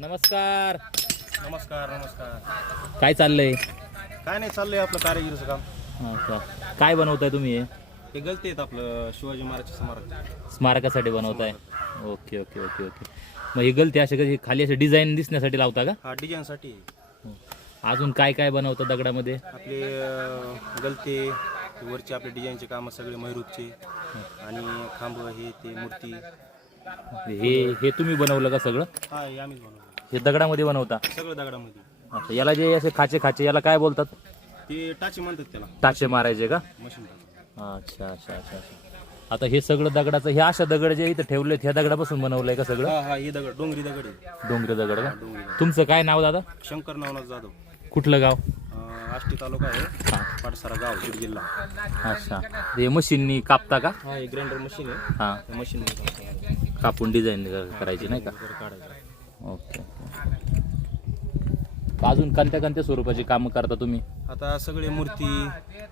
नमस्कार. नमस्कार नमस्कार. काय चाललंय? काय नाही, चाललंय आपलं कारागिरीचं काम. अच्छा. काय बनवताय तुम्ही? हे गलती आहेत आपलं शिवाजी महाराज स्मारकासाठी बनवताय? Okay okay okay okay. मग ही गलती असे कधी खाली असे डिझाईन दिसण्यासाठी लावता का? हा डिझाईनसाठी. अजून काय काय बनवतं दगडामध्ये? आपले गलते वरचे आपले डिझाईनचे कामं सगळे मयूरचे आणि खांब हे ते मूर्ती. हे हे तुम्ही बनवलं का सगळं? हा हे आम्हीच बनवतो. हे दगडामध्ये बनवता? सगळं दगडामध्ये. अच्छा. याला जे असे खाचे खाचे याला काय बोलतात? ते टाचे म्हणतात त्याला. टाचे मारायचे का? मशीन. अच्छा अच्छा अच्छा अच्छा. आता हे सगळं दगडाचं, हे अशा दगड जे इथं ठेवलेत ह्या दगडापासून बनवलंय का सगळं? हा हा हे दगड डोंगरी दगड आहे. डोंगरे दगड का? डोंगरी दगड. तुमचं काय नाव दादा? शंकर नवनाथ जाधव. कुठलं गाव? आष्टी तालुका आहे, पाटसारा गाव, बीड जिल्हा. अच्छा. हे मशीननी कापता का? हा हे ग्राइंडर मशीन आहे. हां. मशीन कापून डिझाईन करायची नाही का? काढायचं. ओके. अजून कोणत्या कोणत्या स्वरूपाची कामं करता तुम्ही? आता सगळे मूर्ती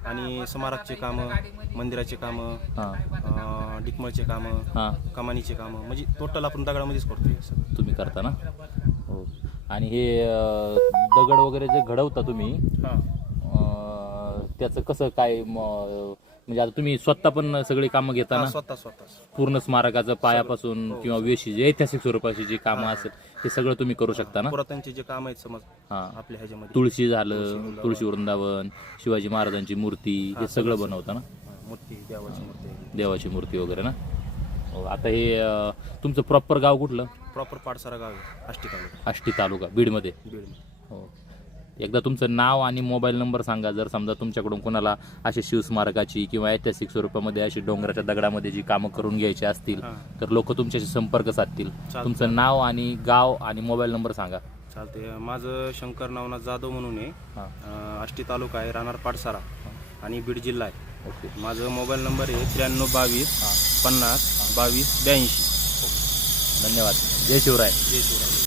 आणि स्मारकचे कामं, मंदिराचे कामं, हां डिकमळचे कामं, हां. कमानीचे कामं, म्हणजे टोटल आपण दगडामध्येच करतो हे सगळं. तुम्ही करता ना? हो. आणि हे दगड वगैरे जे घडवता तुम्ही, हां त्याचं कसं काय म्हणजे आता तुम्ही स्वतः पण सगळी कामं घेता ना? स्वतः पूर्ण स्मारकाचं पायापासून किंवा वेशी जे ऐतिहासिक स्वरूपाची जी कामं असेल ते सगळं तुम्ही करू शकता ना? पुरातनचे जे काम आहेत समज हां. आपल्या ह्याच्यामध्ये तुळशी झालं, तुळशी वृंदावन, शिवाजी महाराजांची मूर्ती, हे सगळं बनवता ना? मूर्ती, देवाची मूर्ती. देवाची मूर्ती वगैरे ना? हो. आता हे तुमचं प्रॉपर गाव कुठलं? प्रॉपर पाटसारा गाव आहे, आष्टी तालुका, आष्टी तालुका, बीडमध्ये. बीड. हो. एकदा तुमचं नाव आणि मोबाईल नंबर सांगा, जर समजा तुमच्याकडून कोणाला अशी शिवस्मारकाची किंवा ऐतिहासिक स्वरूपामध्ये अशी डोंगराच्या दगडामध्ये जी कामं करून घ्यायची असतील तर लोक तुमच्याशी संपर्क साधतील. तुमचं नाव आणि गाव आणि मोबाईल नंबर सांगा. चालते. माझं शंकर नवनाथ जाधव म्हणून आहे. आष्टी तालुका आहे, राहणार पाटसारा आणि बीड जिल्हा आहे. ओके. माझं मोबाईल नंबर आहे 9322 50 22 82. धन्यवाद. जय शिवराय. जय शिवराय.